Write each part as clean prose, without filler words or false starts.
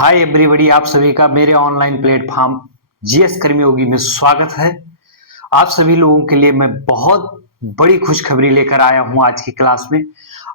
Hi everybody, आप सभी का मेरे ऑनलाइन प्लेटफॉर्म जीएस कर्मयोगी में स्वागत है। आप सभी लोगों के लिए मैं बहुत बड़ी खुशखबरी लेकर आया हूं आज की क्लास में।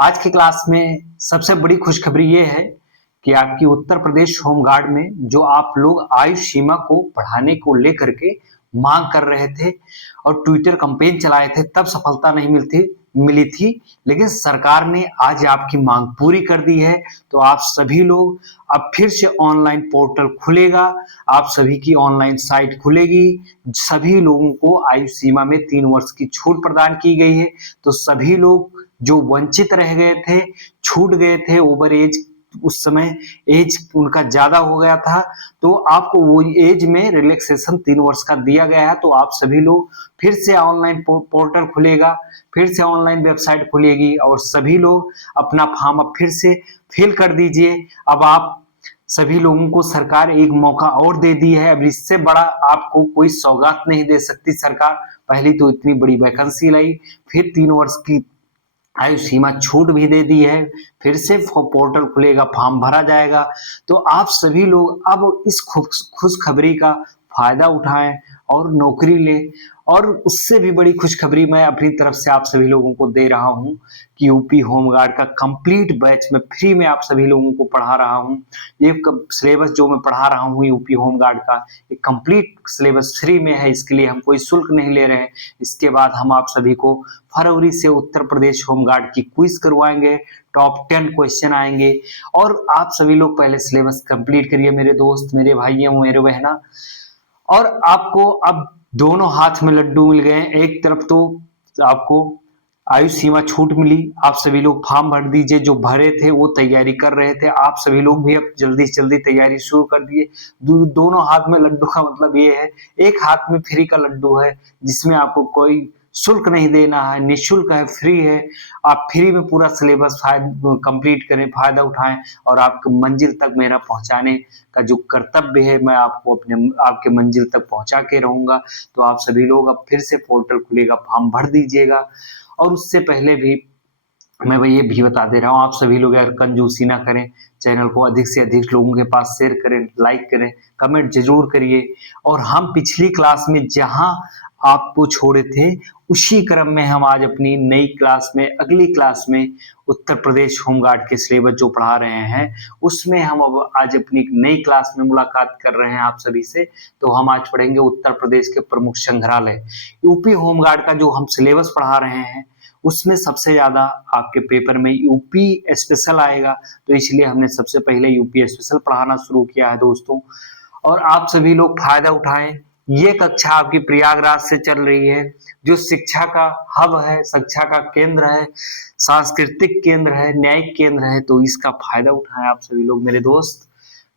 आज की क्लास में सबसे बड़ी खुशखबरी ये है कि आपकी उत्तर प्रदेश होमगार्ड में जो आप लोग आयु सीमा को बढ़ाने को लेकर के मांग कर रहे थे और ट्विटर कैंपेन चलाए थे, तब सफलता नहीं मिली थी, लेकिन सरकार ने आज आपकी मांग पूरी कर दी है। तो आप सभी लोग अब फिर से ऑनलाइन पोर्टल खुलेगा, आप सभी की ऑनलाइन साइट खुलेगी। सभी लोगों को आयु सीमा में 3 वर्ष की छूट प्रदान की गई है। तो सभी लोग जो वंचित रह गए थे, छूट गए थे, ओवर एज, उस समय एज उनका ज्यादा हो गया था, तो आपको वो एज में रिलैक्सेशन 3 वर्ष का दिया गया है। तो आप सभी लोग फिर से ऑनलाइन पोर्टल खुलेगा, फिर से ऑनलाइन वेबसाइट खुलेगी और सभी लोग अपना फॉर्म अब फिर से फिल कर दीजिए। अब आप सभी लोगों को सरकार एक मौका और दे दी है। अब इससे बड़ा आपको कोई सौगात नहीं दे सकती सरकार। पहली तो इतनी बड़ी वैकेंसी लाई, फिर 3 वर्ष की आयु सीमा छूट भी दे दी है, फिर से पोर्टल खुलेगा, फॉर्म भरा जाएगा। तो आप सभी लोग अब इस खुशखबरी का फायदा उठाएं और नौकरी लें। और उससे भी बड़ी खुशखबरी मैं अपनी तरफ से आप सभी लोगों को दे रहा हूं कि यूपी होमगार्ड का कंप्लीट बैच में फ्री में आप सभी लोगों को पढ़ा रहा हूं। ये सिलेबस जो मैं पढ़ा रहा हूं यूपी होमगार्ड का, ये कंप्लीट सिलेबस फ्री में है। इसके लिए हम कोई शुल्क नहीं ले रहे हैं। इसके बाद हम आप सभी को फरवरी से उत्तर प्रदेश होमगार्ड की क्विज करवाएंगे, टॉप 10 क्वेश्चन आएंगे। और आप सभी लोग पहले सिलेबस कंप्लीट करिए मेरे दोस्त, मेरे भाइयों, मेरे बहना। और आपको अब दोनों हाथ में लड्डू मिल गए हैं। एक तरफ तो आपको आयु सीमा छूट मिली, आप सभी लोग फॉर्म भर दीजिए। जो भरे थे वो तैयारी कर रहे थे, आप सभी लोग भी अब जल्दी से जल्दी तैयारी शुरू कर दिए। दोनों हाथ में लड्डू का मतलब ये है, एक हाथ में फ्री का लड्डू है जिसमें आपको कोई शुल्क नहीं देना है, निःशुल्क है, फ्री है। आप फ्री में पूरा सिलेबस कंप्लीट करें, फायदा उठाएं और आपके मंजिल तक मेरा पहुंचाने का जो कर्तव्य है मैं आपको आपके मंजिल तक पहुंचा के रहूंगा। तो आप सभी लोग अब फिर से पोर्टल खुलेगा, फॉर्म भर दीजिएगा। और उससे पहले भी मैं ये भी बता दे रहा हूँ, आप सभी लोग यार कंजूसी ना करें, चैनल को अधिक से अधिक लोगों के पास शेयर करें, लाइक करें, कमेंट जरूर करिए। और हम पिछली क्लास में जहां आपको छोड़े थे उसी क्रम में हम आज अपनी नई क्लास में, अगली क्लास में उत्तर प्रदेश होमगार्ड के सिलेबस जो पढ़ा रहे हैं उसमें हम अब आज अपनी नई क्लास में मुलाकात कर रहे हैं आप सभी से। तो हम आज पढ़ेंगे उत्तर प्रदेश के प्रमुख संग्रहालय। यूपी होमगार्ड का जो हम सिलेबस पढ़ा रहे हैं उसमें सबसे ज्यादा आपके पेपर में यूपी स्पेशल आएगा, तो इसलिए हमने सबसे पहले यूपी स्पेशल पढ़ाना शुरू किया है दोस्तों। और आप सभी लोग फायदा उठाएं। ये कक्षा आपकी प्रयागराज से चल रही है, जो शिक्षा का हब है, शिक्षा का केंद्र है, सांस्कृतिक केंद्र है, न्यायिक केंद्र है। तो इसका फायदा उठाएं आप सभी लोग मेरे दोस्त।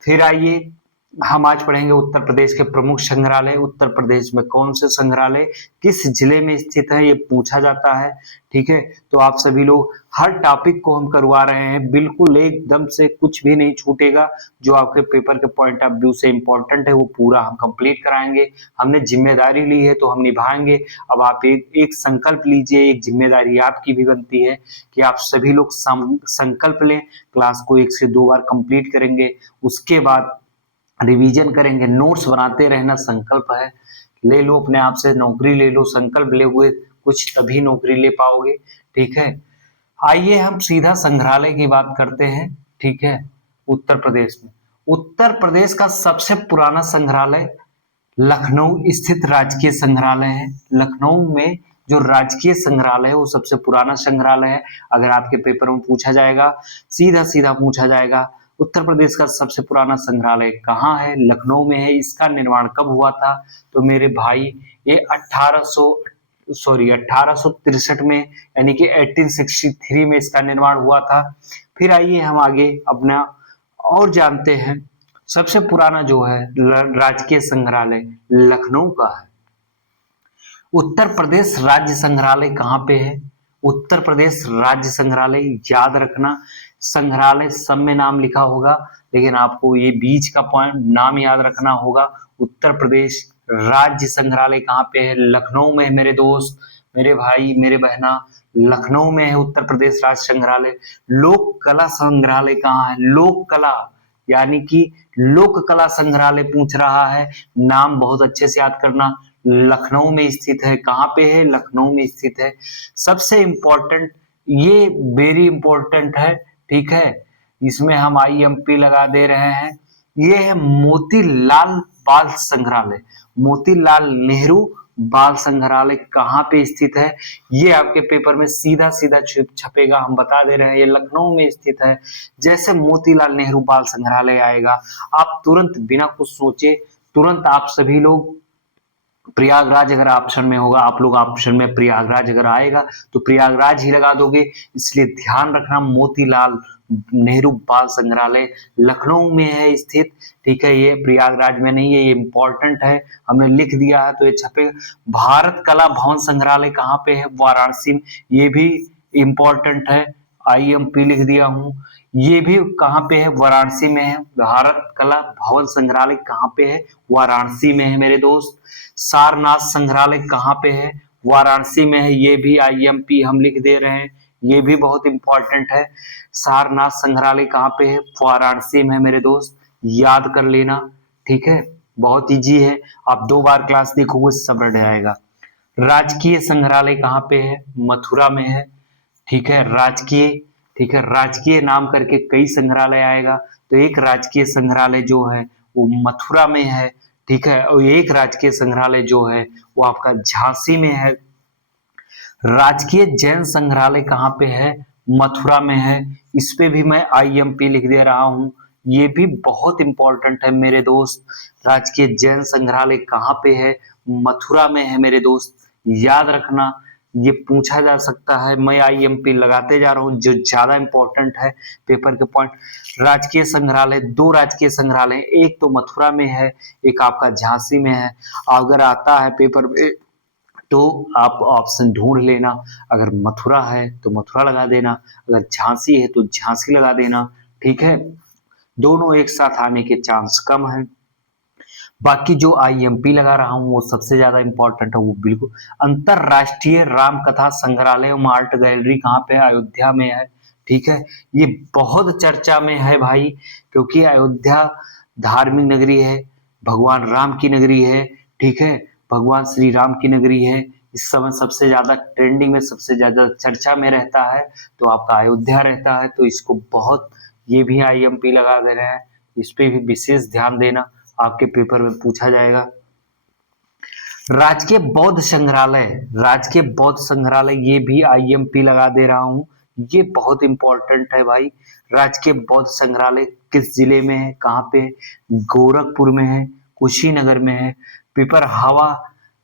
फिर आइए हम आज पढ़ेंगे उत्तर प्रदेश के प्रमुख संग्रहालय। उत्तर प्रदेश में कौन से संग्रहालय किस जिले में स्थित है ये पूछा जाता है, ठीक है। तो आप सभी लोग हर टॉपिक को हम करवा रहे हैं, बिल्कुल एकदम से कुछ भी नहीं छूटेगा। जो आपके पेपर के पॉइंट ऑफ व्यू से इंपॉर्टेंट है वो पूरा हम कंप्लीट कराएंगे। हमने जिम्मेदारी ली है तो हम निभाएंगे। अब आप एक संकल्प लीजिए, एक जिम्मेदारी आपकी भी बनती है कि आप सभी लोग संकल्प लें, क्लास को 1 से 2 बार कंप्लीट करेंगे, उसके बाद रिवीजन करेंगे, नोट्स बनाते रहना संकल्प है। ले लो अपने आप से, नौकरी ले लो, संकल्प ले हुए कुछ तभी नौकरी ले पाओगे, ठीक है। आइए हम सीधा संग्रहालय की बात करते हैं, ठीक है। उत्तर प्रदेश में उत्तर प्रदेश का सबसे पुराना संग्रहालय लखनऊ स्थित राजकीय संग्रहालय है। लखनऊ में जो राजकीय संग्रहालय है वो सबसे पुराना संग्रहालय है। अगर आपके पेपर में पूछा जाएगा, सीधा सीधा पूछा जाएगा, उत्तर प्रदेश का सबसे पुराना संग्रहालय कहाँ है, लखनऊ में है। इसका निर्माण कब हुआ था? तो मेरे भाई ये 1863 में, यानी कि 1863 में इसका निर्माण हुआ था। फिर आइए हम आगे अपना और जानते हैं। सबसे पुराना जो है राजकीय संग्रहालय लखनऊ का है। उत्तर प्रदेश राज्य संग्रहालय कहाँ पे है? उत्तर प्रदेश राज्य संग्रहालय, याद रखना, संग्रहालय सब में नाम लिखा होगा लेकिन आपको ये बीच का पॉइंट नाम याद रखना होगा। उत्तर प्रदेश राज्य संग्रहालय कहाँ पे है? लखनऊ में है मेरे दोस्त, मेरे भाई, मेरे बहना, लखनऊ में है उत्तर प्रदेश राज्य संग्रहालय। लोक कला संग्रहालय कहाँ है? लोक कला यानी कि लोक कला संग्रहालय पूछ रहा है। नाम बहुत अच्छे से याद करना, लखनऊ में स्थित है। कहाँ पे है? लखनऊ में स्थित है। सबसे इम्पोर्टेंट, ये वेरी इंपॉर्टेंट है, ठीक है, इसमें हम IMP लगा दे रहे हैं। ये है मोतीलाल बाल संग्रहालय। मोतीलाल नेहरू बाल संग्रहालय कहाँ पे स्थित है? ये आपके पेपर में सीधा सीधा छपेगा, हम बता दे रहे हैं, ये लखनऊ में स्थित है। जैसे मोतीलाल नेहरू बाल संग्रहालय आएगा, आप तुरंत बिना कुछ सोचे तुरंत आप सभी लोग प्रयागराज, अगर ऑप्शन में होगा, आप लोग ऑप्शन में प्रयागराज अगर आएगा तो प्रयागराज ही लगा दोगे। इसलिए ध्यान रखना, मोतीलाल नेहरू बाल संग्रहालय लखनऊ में है स्थित, ठीक है, ये प्रयागराज में नहीं है, ये इंपॉर्टेंट है, हमने लिख दिया है तो ये छपेगा। भारत कला भवन संग्रहालय कहाँ पे है? वाराणसी में, ये भी इंपॉर्टेंट है, IMP लिख दिया हूं। ये भी कहाँ पे है? वाराणसी में है। भारत कला भवन संग्रहालय कहाँ पे है? वाराणसी में है मेरे दोस्त। सारनाथ संग्रहालय कहाँ पे है? वाराणसी में है, ये भी IMP हम लिख दे रहे हैं, ये भी बहुत इंपॉर्टेंट है। सारनाथ संग्रहालय कहाँ पे है? वाराणसी में है मेरे दोस्त, याद कर लेना, ठीक है, बहुत इजी है, आप 2 बार क्लास देखोगे सब रट जाएगा। राजकीय संग्रहालय कहाँ पे है? मथुरा में है, ठीक है, राजकीय, ठीक है, राजकीय नाम करके कई संग्रहालय आएगा, तो एक राजकीय संग्रहालय जो है वो मथुरा में है, ठीक है, और एक राजकीय संग्रहालय जो है वो आपका झांसी में है। राजकीय जैन संग्रहालय कहाँ पे है? मथुरा में है। इस पे भी मैं IMP लिख दे रहा हूँ, ये भी बहुत इंपॉर्टेंट है मेरे दोस्त। राजकीय जैन संग्रहालय कहाँ पे है? मथुरा में है मेरे दोस्त, याद रखना, ये पूछा जा सकता है, मैं IMP लगाते जा रहा हूँ जो ज्यादा इंपॉर्टेंट है पेपर के पॉइंट। राजकीय संग्रहालय, 2 राजकीय संग्रहालय, एक तो मथुरा में है, एक आपका झांसी में है। अगर आता है पेपर में तो आप ऑप्शन ढूंढ लेना, अगर मथुरा है तो मथुरा लगा देना, अगर झांसी है तो झांसी लगा देना, ठीक है, दोनों एक साथ आने के चांस कम है। बाकी जो IMP लगा रहा हूँ वो सबसे ज्यादा इंपॉर्टेंट है, वो बिल्कुल। अंतरराष्ट्रीय राम कथा संग्रहालय एवं आर्ट गैलरी कहाँ पे है? अयोध्या में है, ठीक है, ये बहुत चर्चा में है भाई, क्योंकि अयोध्या धार्मिक नगरी है, भगवान राम की नगरी है, ठीक है, भगवान श्री राम की नगरी है। इस समय सबसे ज्यादा ट्रेंडिंग में, सबसे ज्यादा चर्चा में रहता है तो आपका अयोध्या रहता है, तो इसको बहुत, ये भी IMP लगा दे रहे हैं, इस पे भी विशेष ध्यान देना, आपके पेपर में पूछा जाएगा। राजकीय बौद्ध संग्रहालय, राजकीय बौद्ध संग्रहालय, ये भी IMP लगा दे रहा हूँ, ये बहुत इंपॉर्टेंट है भाई। राजकीय बौद्ध संग्रहालय किस जिले में है? कहाँ पे है? गोरखपुर में है, कुशीनगर में है, पिपरहावा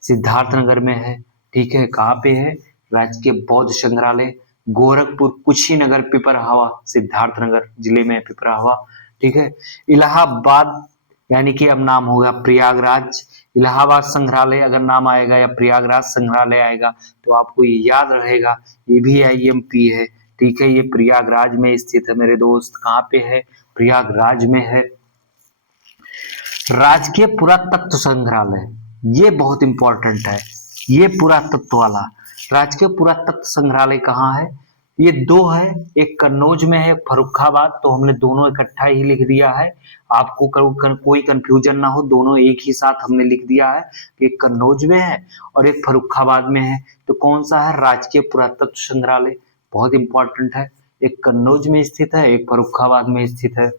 सिद्धार्थनगर में है, ठीक है, कहाँ पे है? राजकीय बौद्ध संग्रहालय गोरखपुर, कुशीनगर, पिपरहावा सिद्धार्थनगर जिले में है पिपरहावा, ठीक है। इलाहाबाद, यानी कि अब नाम होगा प्रयागराज, इलाहाबाद संग्रहालय अगर नाम आएगा या प्रयागराज संग्रहालय आएगा तो आपको ये याद रहेगा, ये भी IMP है, ठीक है, ये प्रयागराज में स्थित है मेरे दोस्त। कहाँ पे है? प्रयागराज में है। राजकीय पुरातत्व संग्रहालय, ये बहुत इंपॉर्टेंट है, ये पुरातत्व वाला राजकीय पुरातत्व संग्रहालय कहाँ है? ये 2 है, एक कन्नौज में है, फर्रुखाबाद, तो हमने दोनों इकट्ठा ही लिख दिया है, आपको कोई कंफ्यूजन ना हो, दोनों एक ही साथ हमने लिख दिया है, एक कन्नौज में है और एक फर्रुखाबाद में है। तो कौन सा है? राजकीय पुरातत्व संग्रहालय, बहुत इंपॉर्टेंट है, एक कन्नौज में स्थित है, एक फर्रुखाबाद में स्थित है,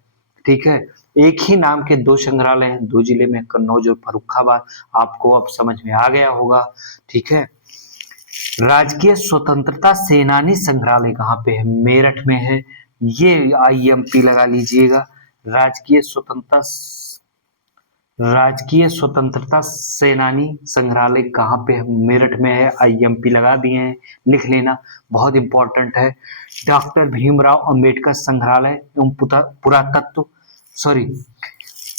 ठीक है, एक ही नाम के 2 संग्रहालय हैं, 2 जिले में, कन्नौज और फर्रुखाबाद, आपको अब समझ में आ गया होगा, ठीक है। राजकीय स्वतंत्रता सेनानी संग्रहालय कहाँ पे है? मेरठ में है, ये IMP लगा लीजिएगा। राजकीय स्वतंत्रता सेनानी संग्रहालय कहाँ पे है? मेरठ में है, IMP लगा दिए हैं, लिख लेना, बहुत इंपॉर्टेंट है। डॉक्टर भीमराव अंबेडकर संग्रहालय एवं पुरातत्व, सॉरी,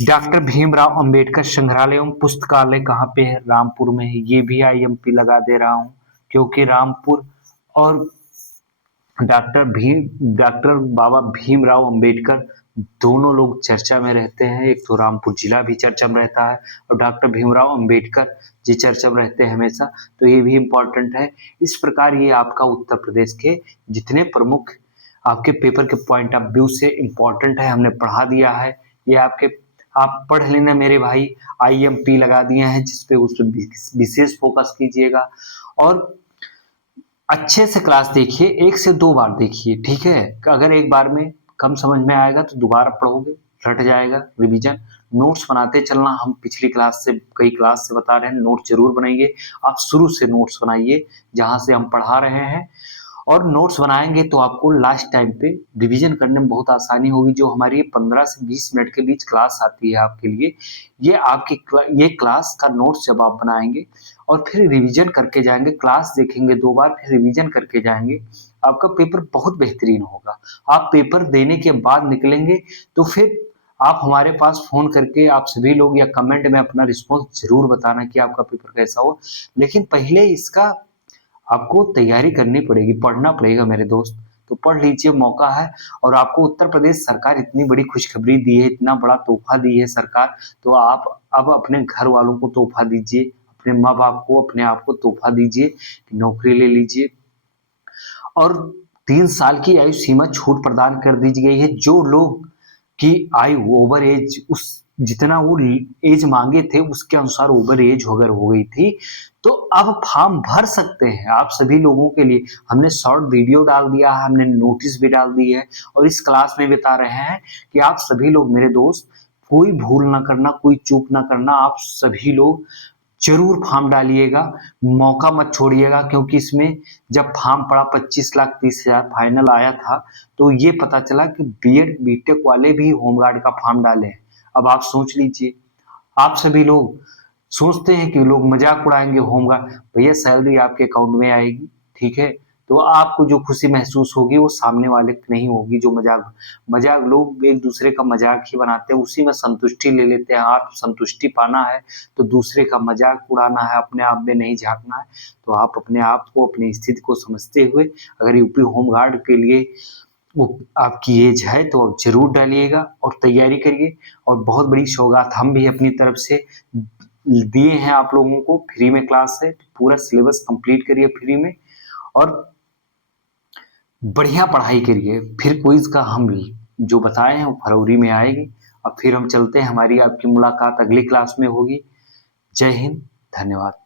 डॉक्टर भीमराव अंबेडकर संग्रहालय एवं पुस्तकालय कहाँ पे है? रामपुर में है, ये भी IMP लगा दे रहा हूँ, क्योंकि रामपुर और डॉक्टर बाबा भीमराव अंबेडकर दोनों लोग चर्चा में रहते हैं, एक तो रामपुर जिला भी चर्चा में रहता है और डॉक्टर भीमराव अंबेडकर जी चर्चा में रहते हैं हमेशा, तो ये भी इंपॉर्टेंट है। इस प्रकार ये आपका उत्तर प्रदेश के जितने प्रमुख आपके पेपर के पॉइंट ऑफ व्यू से इंपॉर्टेंट है हमने पढ़ा दिया है, ये आपके आप पढ़ लेना मेरे भाई। IMP लगा दिए हैं जिसपे उस पे विशेष फोकस कीजिएगा और अच्छे से क्लास देखिए, 1 से 2 बार देखिए, ठीक है? अगर एक बार में कम समझ में आएगा तो दोबारा पढ़ोगे, रट जाएगा। रिवीजन नोट्स बनाते चलना, हम पिछली क्लास से कई क्लास से बता रहे हैं, नोट जरूर बनाइए। आप शुरू से नोट्स बनाइए जहां से हम पढ़ा रहे हैं, और नोट्स बनाएंगे तो आपको लास्ट टाइम पे रिवीजन करने में बहुत आसानी होगी। जो हमारी 15 से 20 मिनट के बीच क्लास आती है आपके लिए, ये क्लास का नोट्स जब आप बनाएंगे और फिर रिवीजन करके जाएंगे, क्लास देखेंगे 2 बार, फिर रिवीजन करके जाएंगे, आपका पेपर बहुत बेहतरीन होगा। आप पेपर देने के बाद निकलेंगे तो फिर आप हमारे पास फोन करके आप सभी लोग या कमेंट में अपना रिस्पॉन्स जरूर बताना कि आपका पेपर कैसा हो। लेकिन पहले इसका आपको तैयारी करनी पड़ेगी, पढ़ना पड़ेगा मेरे दोस्त। तो पढ़ लीजिए, मौका है। और आपको उत्तर प्रदेश सरकार इतनी बड़ी खुशखबरी दी है, इतना बड़ा तोहफा दी है सरकार, तो आप अब अपने घर वालों को तोहफा दीजिए, अपने माँ बाप को, अपने आप को तोहफा दीजिए कि नौकरी ले लीजिए। और 3 साल की आयु सीमा छूट प्रदान कर दी गई है। जो लोग की आयु ओवर एज, उस जितना वो एज मांगे थे उसके अनुसार ओवर एज अगर हो गई थी तो अब फॉर्म भर सकते हैं। आप सभी लोगों के लिए हमने शॉर्ट वीडियो डाल दिया है, हमने नोटिस भी डाल दी है, और इस क्लास में बता रहे हैं कि आप सभी लोग मेरे दोस्त कोई भूल ना करना, कोई चूक ना करना। आप सभी लोग जरूर फॉर्म डालिएगा, मौका मत छोड़िएगा। क्योंकि इसमें जब फॉर्म पड़ा 25,30,000 फाइनल आया था तो ये पता चला कि बीएड बीटेक वाले भी होमगार्ड का फॉर्म डाले हैं। अब आप सोच लीजिए, आप सभी लोग सोचते हैं कि लोग मजाक उड़ाएंगे होमगार्ड, भैया सैलरी आपके अकाउंट में आएगी, ठीक है? तो आपको जो खुशी महसूस होगी वो सामने वाले की नहीं होगी। जो मजाक मजाक लोग एक दूसरे का मजाक ही बनाते हैं, उसी में संतुष्टि ले लेते हैं। आप संतुष्टि पाना है तो दूसरे का मजाक उड़ाना है, अपने आप में नहीं झांकना है। तो आप अपने आप को, अपनी स्थिति को समझते हुए अगर यूपी होमगार्ड के लिए वो आपकी एज है तो आप जरूर डालिएगा और तैयारी करिए। और बहुत बड़ी सौगात हम भी अपनी तरफ से दिए हैं आप लोगों को, फ्री में क्लास है, पूरा सिलेबस कंप्लीट करिए फ्री में और बढ़िया पढ़ाई करिए। फिर क्विज का हम जो बताए हैं वो फरवरी में आएगी। अब फिर हम चलते हैं, हमारी आपकी मुलाकात अगली क्लास में होगी। जय हिंद, धन्यवाद।